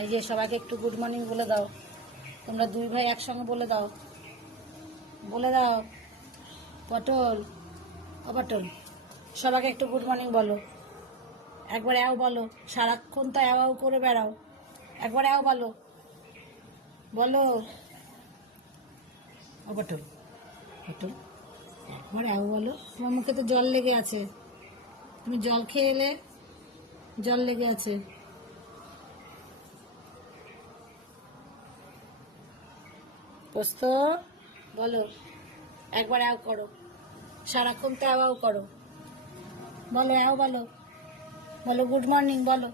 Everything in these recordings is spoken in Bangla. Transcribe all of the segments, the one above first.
এই যে সবাইকে একটু গুড মর্নিং বলে দাও। তোমরা দুই ভাই একসঙ্গে বলে দাও, বলে দাও। পটল, ও পটল, সবাইকে একটু গুড মর্নিং বলো। একবার অ্যাও বলো, সারাক্ষণ তো অ্যাও করে বেড়াও। একবার অ্যাও বলো, বলো। ও পটল, পটল, একবার অ্যাও বলো। তোমার মুখে তো জল লেগে আছে, তুমি জল খেয়ে এলে, জল লেগে আছে। পোস্ত বলো, একবার অ্যাও করো। সারাক্ষণ তো অ্যাও করো। বলো অ্যাও বলো, বলো গুড মর্নিং বলো,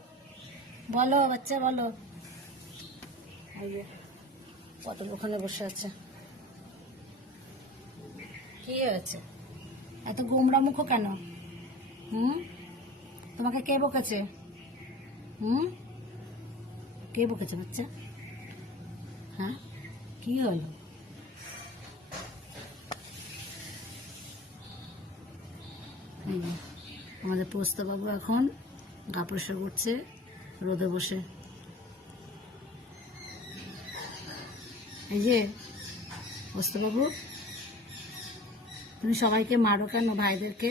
বলো বাচ্চা বলো। পটল ওখানে বসে আছে। কি হয়েছে, এত গোমরা মুখো কেন? তোমাকে কে বকেছে? কে বকেছে বাচ্চা? হ্যাঁ, কি হলো? আমাদের পোস্তবাবু এখন গা পরিষ্কার করছে রোদে বসে। এই যে পোস্তবাবু, তুমি সবাইকে মারো কেন? ভাইদেরকে?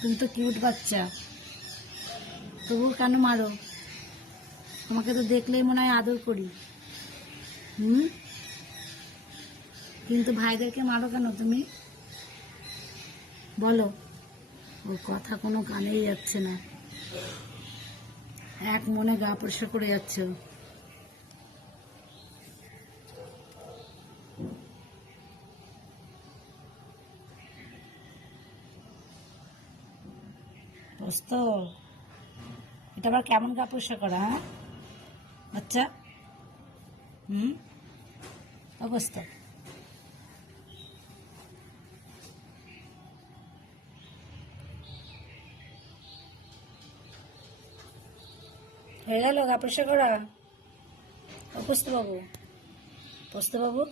তুমি তো কিউট বাচ্চা, তবু কেন মারো? তোমাকে তো দেখলেই মনে হয় আদর করি। কিন্তু ভাইদেরকে মারো কেন তুমি? বলো। ওর কথা কোনো কানেই যাচ্ছে না, এক মনে গা পরিষ্কার করে যাচ্ছে। পোস্ত, এটা আবার কেমন গা পরিষ্কার করা? হ্যাঁ আচ্ছা, অবস্থা। হয়ে গেল গা পরিষ্কার করা? পোস্তবাবু, পোস্তবাবু